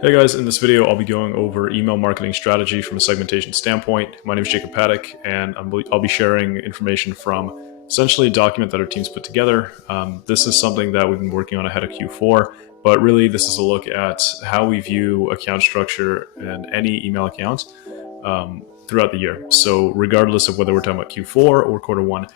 Hey guys, in this video I'll be going over email marketing strategy from a segmentation standpoint. My name is Jacob Paddock and I'll be sharing information from essentially a document that our teams put together. This is something that we've been working on ahead of Q4, but really this is a look at how we view account structure and any email account throughout the year. So regardless of whether we're talking about Q4 or quarter one,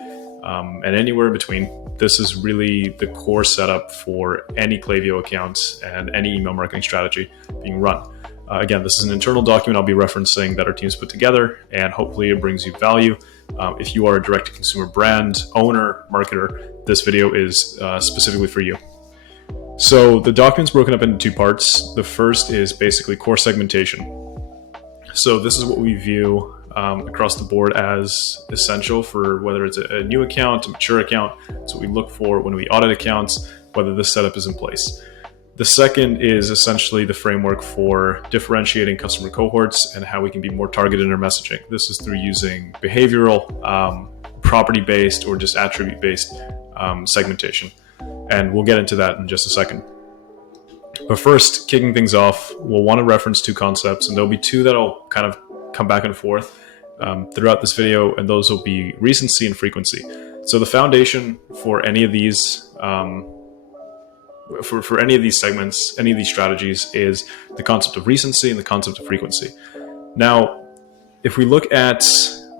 and anywhere in between, this is really the core setup for any Klaviyo account and any email marketing strategy being run. Again, this is an internal document I'll be referencing that our teams put together, and hopefully it brings you value. If you are a direct-to-consumer brand owner, marketer, this video is specifically for you. So the document's broken up into two parts. The first is basically core segmentation. So this is what we view across the board as essential for whether it's a new account, a mature account. It's what we look for when we audit accounts, whether this setup is in place. The second is essentially the framework for differentiating customer cohorts and how we can be more targeted in our messaging. This is through using behavioral, property-based, or just attribute-based segmentation. And we'll get into that in just a second. But first, kicking things off, we'll want to reference two concepts, and there'll be two that'll kind of come back and forth throughout this video, and those will be recency and frequency. So the foundation for any of these, for any of these segments, any of these strategies, is the concept of recency and the concept of frequency. Now, if we look at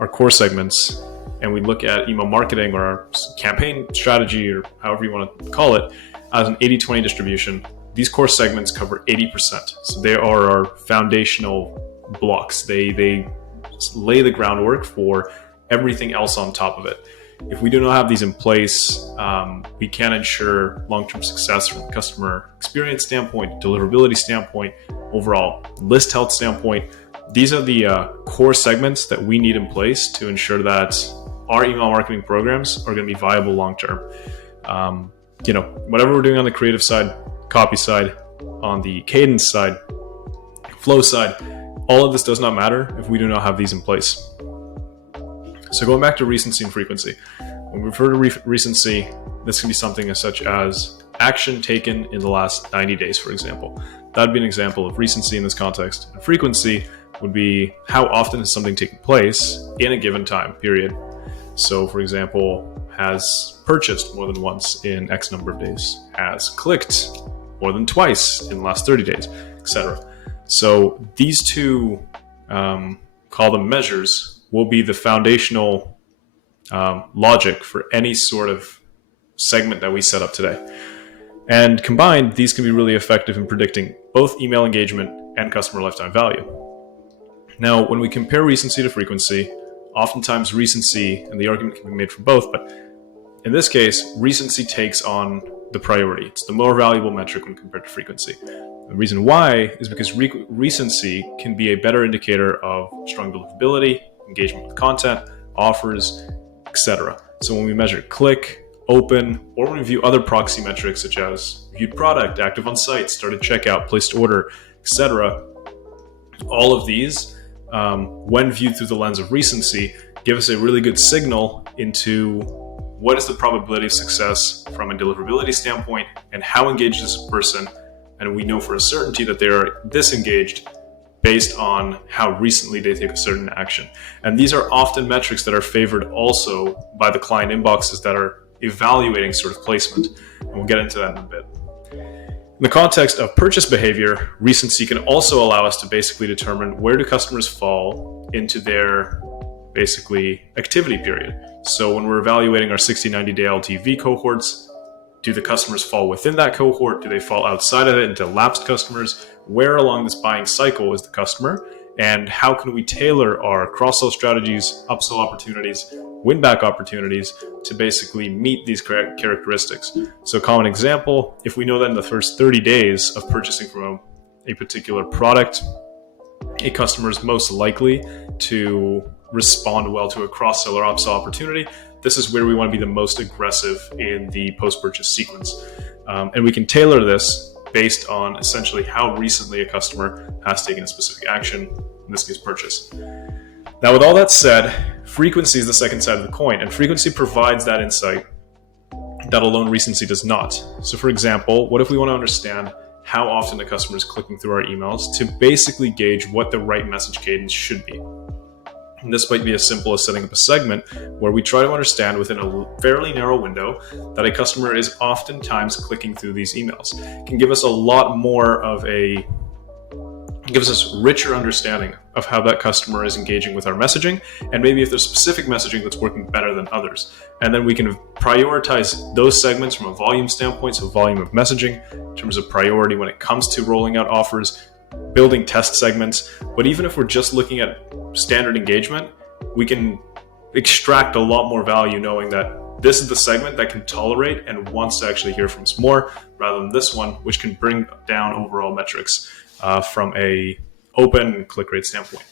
our core segments and we look at email marketing or our campaign strategy, or however you want to call it, as an 80-20 distribution, these core segments cover 80%. So they are our foundational blocks. They lay the groundwork for everything else on top of it. If we do not have these in place, we can't ensure long-term success from a customer experience standpoint, deliverability standpoint, overall list health standpoint. These are the core segments that we need in place to ensure that our email marketing programs are going to be viable long-term. Whatever we're doing on the creative side, copy side, on the cadence side, flow side, all of this does not matter if we do not have these in place. So going back to recency and frequency, when we refer to recency, this can be something such as action taken in the last 90 days, for example. That would be an example of recency in this context. And frequency would be how often is something taking place in a given time period. So for example, has purchased more than once in X number of days, has clicked more than twice in the last 30 days, etc. So these two, call them measures, will be the foundational logic for any sort of segment that we set up today. And combined, these can be really effective in predicting both email engagement and customer lifetime value. Now, when we compare recency to frequency, oftentimes recency, and the argument can be made for both, but in this case, recency takes on the priority. It's the more valuable metric when compared to frequency. The reason why is because recency can be a better indicator of strong deliverability, engagement with content, offers, etc. So when we measure click, open, or when we view other proxy metrics such as viewed product, active on site, started checkout, placed order, etc., all of these, when viewed through the lens of recency, give us a really good signal into what is the probability of success from a deliverability standpoint and how engaged is a person. And we know for a certainty that they are disengaged based on how recently they take a certain action. And these are often metrics that are favored also by the client inboxes that are evaluating sort of placement. And we'll get into that in a bit. In the context of purchase behavior, recency can also allow us to basically determine where do customers fall into their basically activity period. So when we're evaluating our 60-90 day LTV cohorts, do the customers fall within that cohort? Do they fall outside of it into lapsed customers? Where along this buying cycle is the customer? And how can we tailor our cross-sell strategies, upsell opportunities, win-back opportunities to basically meet these characteristics? So a common example, if we know that in the first 30 days of purchasing from a particular product, a customer is most likely to respond well to a cross-sell or upsell opportunity, this is where we want to be the most aggressive in the post-purchase sequence. And we can tailor this based on essentially how recently a customer has taken a specific action, in this case, purchase. Now, with all that said, frequency is the second side of the coin, and frequency provides that insight that alone recency does not. So for example, what if we want to understand how often a customer is clicking through our emails to basically gauge what the right message cadence should be. And this might be as simple as setting up a segment where we try to understand within a fairly narrow window that a customer is oftentimes clicking through these emails. It can give us a lot more of gives us richer understanding of how that customer is engaging with our messaging, and maybe if there's specific messaging that's working better than others. And then we can prioritize those segments from a volume standpoint, so volume of messaging in terms of priority when it comes to rolling out offers, building test segments. But even if we're just looking at standard engagement, we can extract a lot more value knowing that this is the segment that can tolerate and wants to actually hear from us more, rather than this one, which can bring down overall metrics from a open click rate standpoint.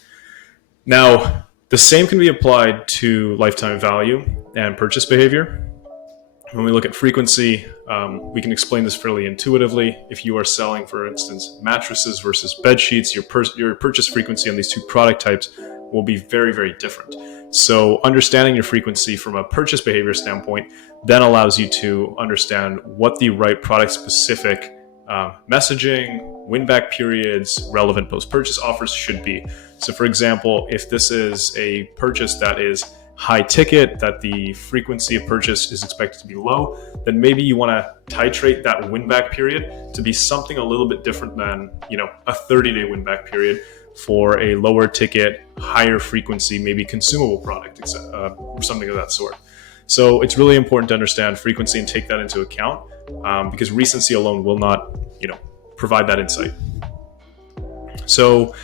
Now, the same can be applied to lifetime value and purchase behavior. When we look at frequency, we can explain this fairly intuitively. If you are selling, for instance, mattresses versus bed sheets, your purchase frequency on these two product types will be very, very different. So understanding your frequency from a purchase behavior standpoint then allows you to understand what the right product specific messaging, win-back periods, relevant post-purchase offers should be. So for example, if this is a purchase that is high ticket, that the frequency of purchase is expected to be low, then maybe you want to titrate that win-back period to be something a little bit different than, a 30-day win-back period for a lower ticket, higher frequency, maybe consumable product, or something of that sort. So it's really important to understand frequency and take that into account, because recency alone will not, provide that insight. So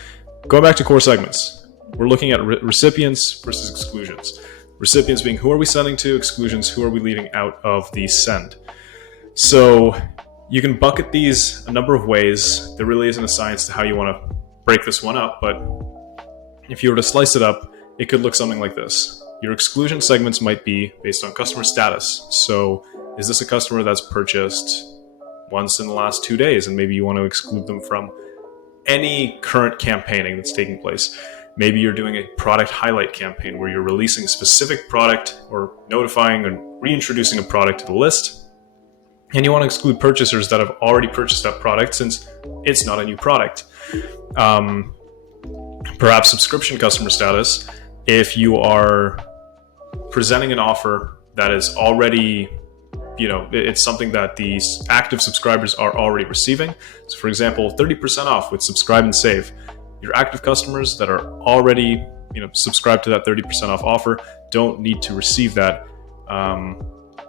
going back to core segments, we're looking at recipients versus exclusions. Recipients being who are we sending to, exclusions, who are we leaving out of the send. So you can bucket these a number of ways. There really isn't a science to how you want to break this one up, but if you were to slice it up, it could look something like this. Your exclusion segments might be based on customer status. So is this a customer that's purchased once in the last 2 days, and maybe you want to exclude them from any current campaigning that's taking place. Maybe you're doing a product highlight campaign where you're releasing a specific product or notifying and reintroducing a product to the list, and you want to exclude purchasers that have already purchased that product since it's not a new product. Perhaps subscription customer status, if you are presenting an offer that is already, it's something that these active subscribers are already receiving. So for example, 30% off with subscribe and save. Your active customers that are already, subscribed to that 30% off offer don't need to receive that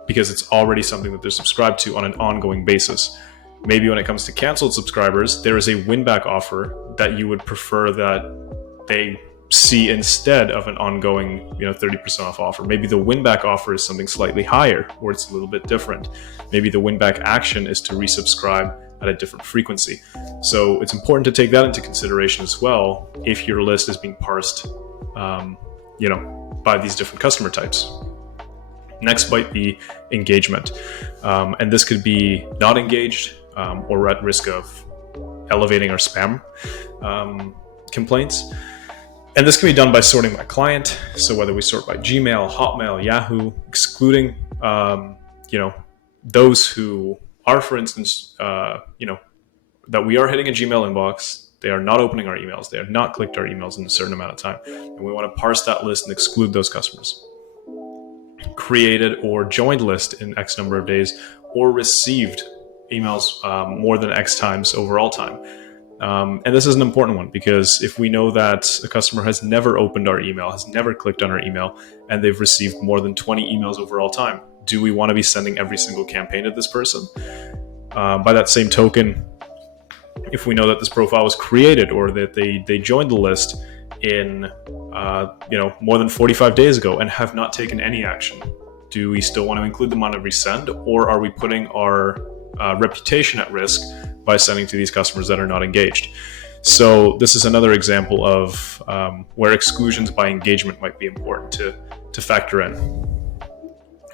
because it's already something that they're subscribed to on an ongoing basis. Maybe when it comes to canceled subscribers, there is a win-back offer that you would prefer that they see instead of an ongoing 30% off offer. Maybe the win-back offer is something slightly higher, or it's a little bit different. Maybe the win-back action is to resubscribe at a different frequency. So it's important to take that into consideration as well if your list is being parsed by these different customer types. Next might be engagement. And this could be not engaged or at risk of elevating our spam complaints. And this can be done by sorting by client. So whether we sort by Gmail, Hotmail, Yahoo, excluding, those who are, for instance, that we are hitting a Gmail inbox, they are not opening our emails, they have not clicked our emails in a certain amount of time. And we want to parse that list and exclude those customers. Created or joined list in X number of days, or received emails more than X times overall time. And this is an important one because if we know that a customer has never opened our email, has never clicked on our email, and they've received more than 20 emails overall time, do we want to be sending every single campaign to this person? By that same token, if we know that this profile was created or that they joined the list in more than 45 days ago and have not taken any action, do we still want to include them on every send, or are we putting our reputation at risk by sending to these customers that are not engaged? So this is another example of where exclusions by engagement might be important to factor in.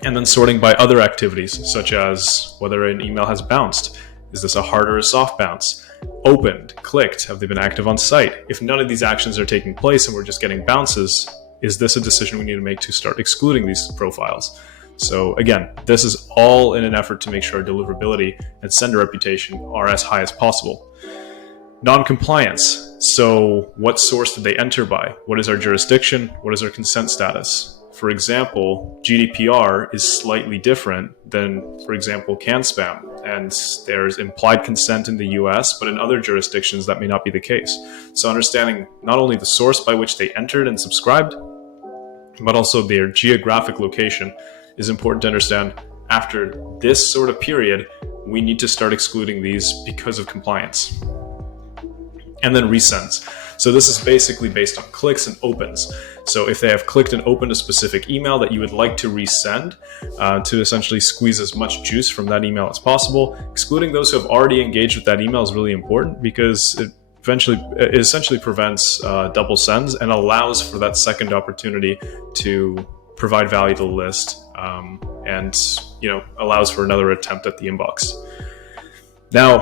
And then sorting by other activities, such as whether an email has bounced. Is this a hard or a soft bounce? Opened, clicked, have they been active on site? If none of these actions are taking place and we're just getting bounces, is this a decision we need to make to start excluding these profiles? So again, this is all in an effort to make sure our deliverability and sender reputation are as high as possible. Non-compliance. So what source did they enter by? What is our jurisdiction? What is our consent status? For example, GDPR is slightly different than, for example, CAN spam. And there's implied consent in the US, but in other jurisdictions that may not be the case. So understanding not only the source by which they entered and subscribed, but also their geographic location is important to understand. After this sort of period, we need to start excluding these because of compliance. And then resends. So this is basically based on clicks and opens. So if they have clicked and opened a specific email that you would like to resend, to essentially squeeze as much juice from that email as possible, excluding those who have already engaged with that email is really important, because it essentially prevents double sends and allows for that second opportunity to provide value to the list, and allows for another attempt at the inbox. Now,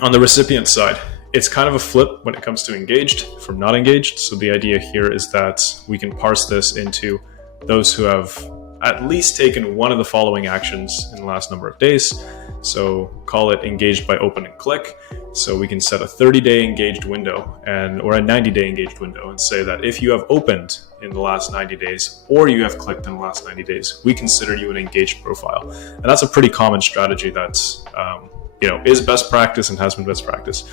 on the recipient side, it's kind of a flip when it comes to engaged from not engaged. So the idea here is that we can parse this into those who have at least taken one of the following actions in the last number of days. So call it engaged by open and click. So we can set a 30-day engaged window or a 90-day engaged window and say that if you have opened in the last 90 days or you have clicked in the last 90 days, we consider you an engaged profile. And that's a pretty common strategy that is best practice and has been best practice.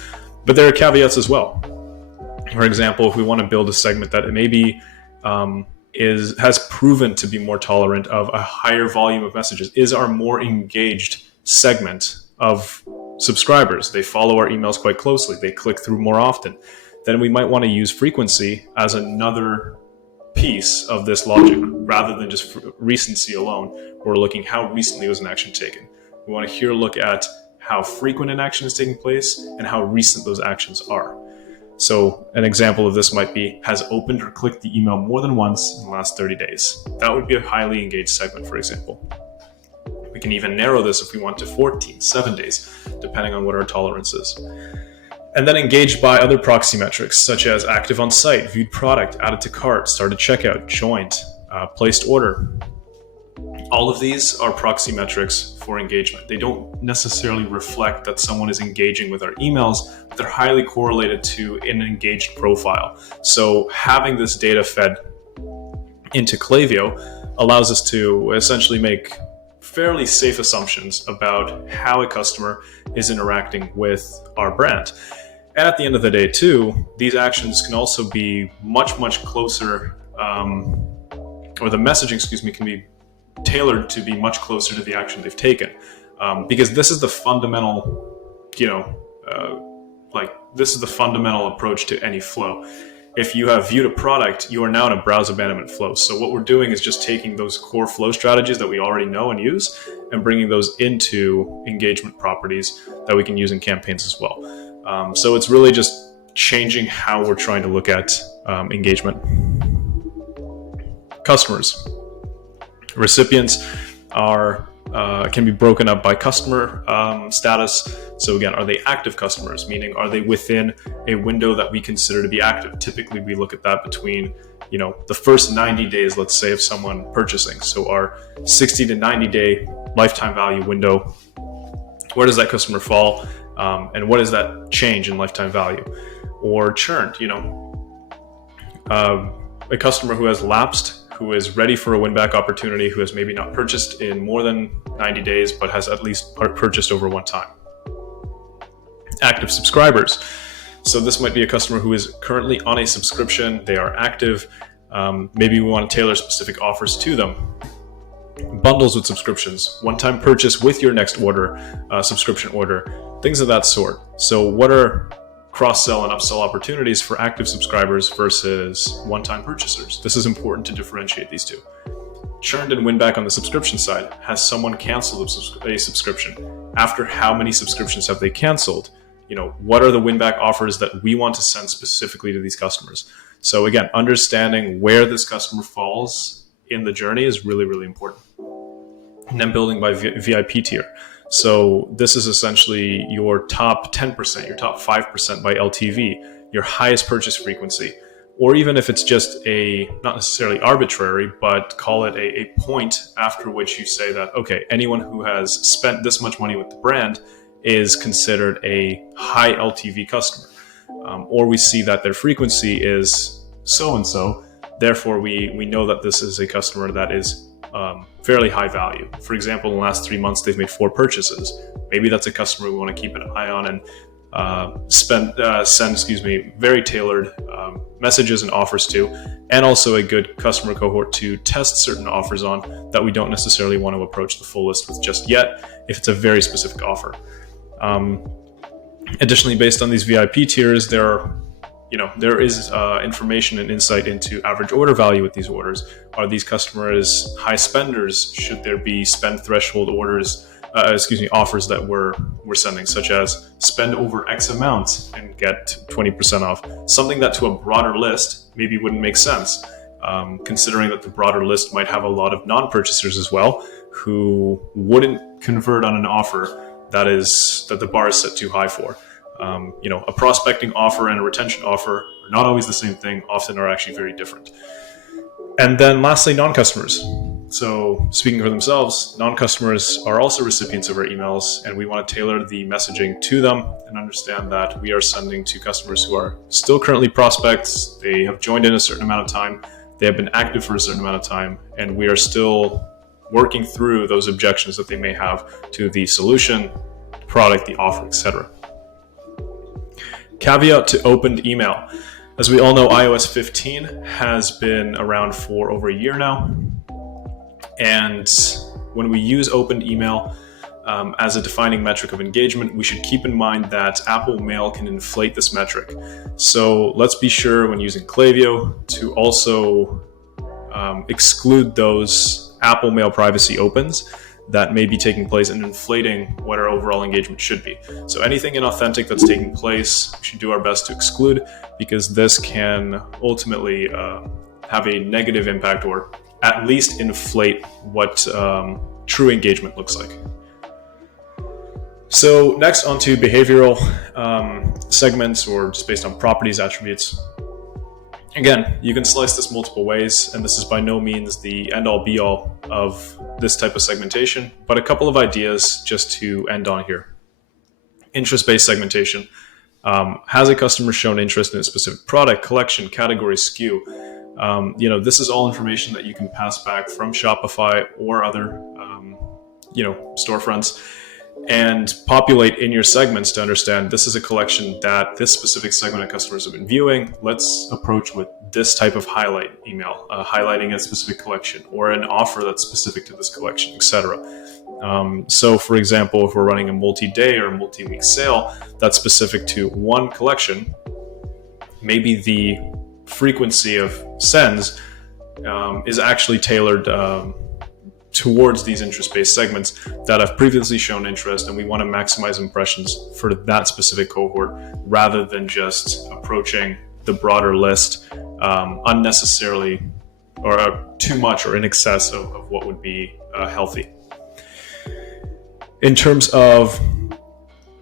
But there are caveats as well. For example, if we want to build a segment that maybe has proven to be more tolerant of a higher volume of messages, is our more engaged segment of subscribers. They follow our emails quite closely. They click through more often. Then we might want to use frequency as another piece of this logic rather than just recency alone. We're looking how recently was an action taken. We want to here look at how frequent an action is taking place and how recent those actions are. So an example of this might be, has opened or clicked the email more than once in the last 30 days. That would be a highly engaged segment, for example. We can even narrow this if we want to 14, 7 days, depending on what our tolerance is. And then engaged by other proxy metrics, such as active on site, viewed product, added to cart, started checkout, joined, placed order. All of these are proxy metrics for engagement. They don't necessarily reflect that someone is engaging with our emails, but they're highly correlated to an engaged profile. So having this data fed into Klaviyo allows us to essentially make fairly safe assumptions about how a customer is interacting with our brand. And at the end of the day too, these actions can also be much closer, or the messaging, can be tailored to be much closer to the action they've taken, because this is the fundamental, this is the fundamental approach to any flow. If you have viewed a product, you are now in a browse abandonment flow. So what we're doing is just taking those core flow strategies that we already know and use and bringing those into engagement properties that we can use in campaigns as well. So it's really just changing how we're trying to look at engagement. Customers. Recipients can be broken up by customer status. So again, are they active customers? Meaning, are they within a window that we consider to be active? Typically, we look at that between, the first 90 days, let's say, of someone purchasing. So our 60 to 90 day lifetime value window, where does that customer fall? And what is that change in lifetime value? Or churned, a customer who has lapsed, who is ready for a win-back opportunity, who has maybe not purchased in more than 90 days, but has at least purchased over one time. Active subscribers. So this might be a customer who is currently on a subscription. They are active. Maybe we want to tailor specific offers to them. Bundles with subscriptions, one-time purchase with your next order, subscription order, things of that sort. So what are cross-sell and upsell opportunities for active subscribers versus one-time purchasers? This is important to differentiate these two. Churned and win-back on the subscription side. Has someone canceled a subscription? After how many subscriptions have they canceled? What are the win-back offers that we want to send specifically to these customers? So again, understanding where this customer falls in the journey is really, really important. And then building by VIP tier. So this is essentially your top 10%, your top 5% by LTV, your highest purchase frequency, or even if it's just not necessarily arbitrary, but call it a point after which you say that, okay, anyone who has spent this much money with the brand is considered a high LTV customer. Or we see that their frequency is so-and-so, therefore we know that this is a customer that is fairly high value. For example, in the last 3 months, they've made 4 purchases. Maybe that's a customer we want to keep an eye on and send very tailored messages and offers to, and also a good customer cohort to test certain offers on that we don't necessarily want to approach the full list with just yet if it's a very specific offer. Additionally, based on these VIP tiers, there is information and insight into average order value with these orders. Are these customers high spenders? Should there be spend threshold offers that we're sending, such as spend over X amount and get 20% off? Something that to a broader list maybe wouldn't make sense, considering that the broader list might have a lot of non-purchasers as well who wouldn't convert on an offer that the bar is set too high for. A prospecting offer and a retention offer are not always the same thing, often are actually very different. And then lastly, non-customers. So speaking for themselves, non-customers are also recipients of our emails, and we want to tailor the messaging to them and understand that we are sending to customers who are still currently prospects. They have joined in a certain amount of time. They have been active for a certain amount of time, and we are still working through those objections that they may have to the solution, product, the offer, etc. Caveat to opened email. As we all know, iOS 15 has been around for over a year now. And when we use opened email as a defining metric of engagement, we should keep in mind that Apple Mail can inflate this metric. So let's be sure when using Klaviyo to also exclude those Apple Mail privacy opens that may be taking place and inflating what our overall engagement should be. So anything inauthentic that's taking place, we should do our best to exclude, because this can ultimately have a negative impact, or at least inflate what true engagement looks like. So next, onto behavioral segments, or just based on properties, attributes. Again, you can slice this multiple ways, and this is by no means the end-all be-all of this type of segmentation, but a couple of ideas just to end on here. Interest-based segmentation. Has a customer shown interest in a specific product, collection, category, SKU? This is all information that you can pass back from Shopify or other, storefronts, and populate in your segments to understand this is a collection that this specific segment of customers have been viewing. Let's approach with this type of highlight email, highlighting a specific collection or an offer that's specific to this collection, etc. So for example, if we're running a multi-day or multi-week sale that's specific to one collection, maybe the frequency of sends is actually tailored towards these interest-based segments that have previously shown interest, and we want to maximize impressions for that specific cohort rather than just approaching the broader list unnecessarily or too much or in excess of what would be healthy. In terms of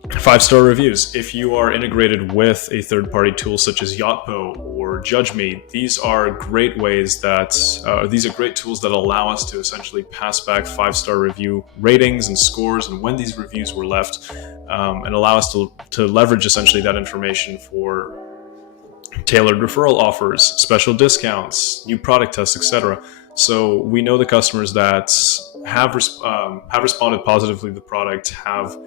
5-star reviews, if you are integrated with a third-party tool such as Yotpo or JudgeMe, these are great ways these are great tools that allow us to essentially pass back 5-star review ratings and scores and when these reviews were left, and allow us to leverage essentially that information for tailored referral offers, special discounts, new product tests, etc. So we know the customers that have responded positively to the product, have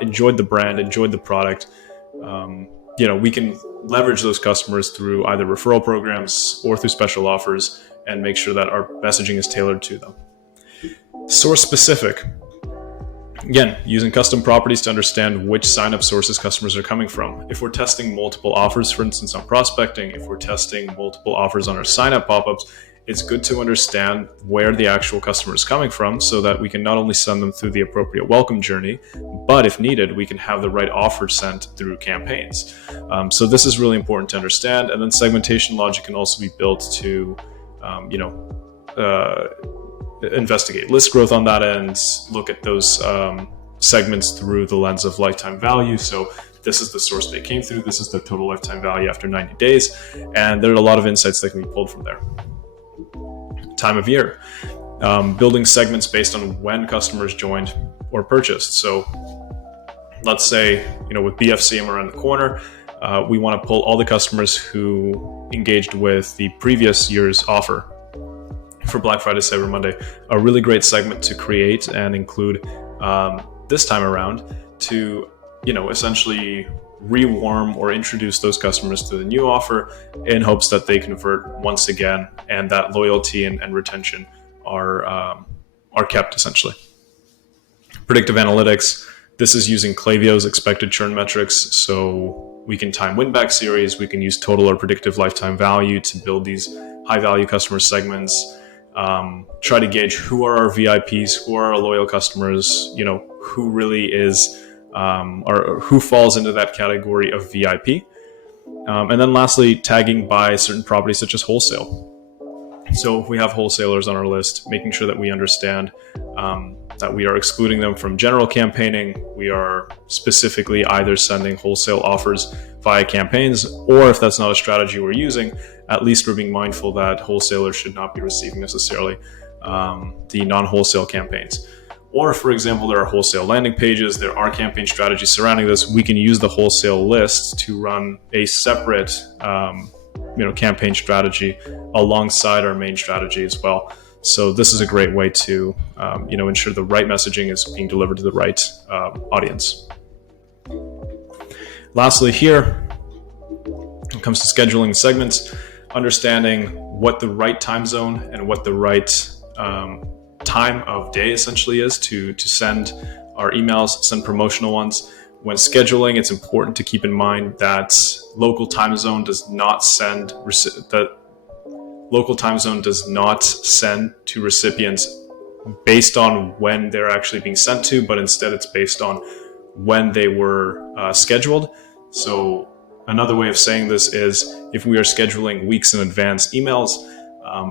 enjoyed the brand, enjoyed the product. We can leverage those customers through either referral programs or through special offers and make sure that our messaging is tailored to them. Source specific. Again, using custom properties to understand which sign-up sources customers are coming from. If we're testing multiple offers, for instance, on prospecting, if we're testing multiple offers on our sign-up pop-ups, it's good to understand where the actual customer is coming from so that we can not only send them through the appropriate welcome journey, but if needed, we can have the right offer sent through campaigns. So this is really important to understand. And then segmentation logic can also be built to, investigate list growth on that end, look at those segments through the lens of lifetime value. So this is the source they came through, this is their total lifetime value after 90 days, and there are a lot of insights that can be pulled from there. Time of year, building segments based on when customers joined or purchased. So let's say, with BFCM around the corner, we want to pull all the customers who engaged with the previous year's offer for Black Friday, Cyber Monday. A really great segment to create and include this time around to, essentially rewarm or introduce those customers to the new offer in hopes that they convert once again, and that loyalty and retention are kept essentially. Predictive analytics. This is using Klaviyo's expected churn metrics. So we can time win-back series. We can use total or predictive lifetime value to build these high-value customer segments. Try to gauge who are our VIPs, who are our loyal customers, who really is, or who falls into that category of VIP. And then lastly, tagging by certain properties such as wholesale. So if we have wholesalers on our list, making sure that we understand that we are excluding them from general campaigning. We are specifically either sending wholesale offers via campaigns, or if that's not a strategy we're using, at least we're being mindful that wholesalers should not be receiving necessarily the non-wholesale campaigns. Or, for example, there are wholesale landing pages, there are campaign strategies surrounding this. We can use the wholesale list to run a separate campaign strategy alongside our main strategy as well. So this is a great way to ensure the right messaging is being delivered to the right audience. Lastly, here, when it comes to scheduling segments, understanding what the right time zone and what the right time of day essentially is to send our emails, send promotional ones. When scheduling, it's important to keep in mind that local time zone does not send to recipients based on when they're actually being sent to, but instead it's based on when they were scheduled. So another way of saying this is if we are scheduling weeks in advance emails,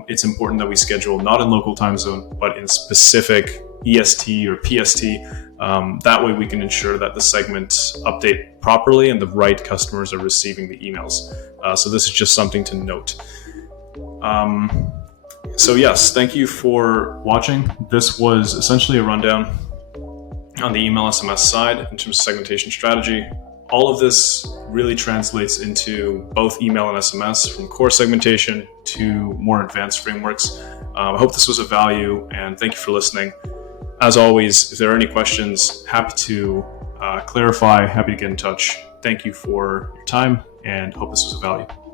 it's important that we schedule not in local time zone, but in specific EST or PST. That way we can ensure that the segments update properly and the right customers are receiving the emails. So this is just something to note. So yes, thank you for watching. This was essentially a rundown on the email SMS side in terms of segmentation strategy. All of this really translates into both email and SMS, from core segmentation to more advanced frameworks. I hope this was of value, and thank you for listening. As always, if there are any questions, happy to clarify, happy to get in touch. Thank you for your time, and hope this was of value.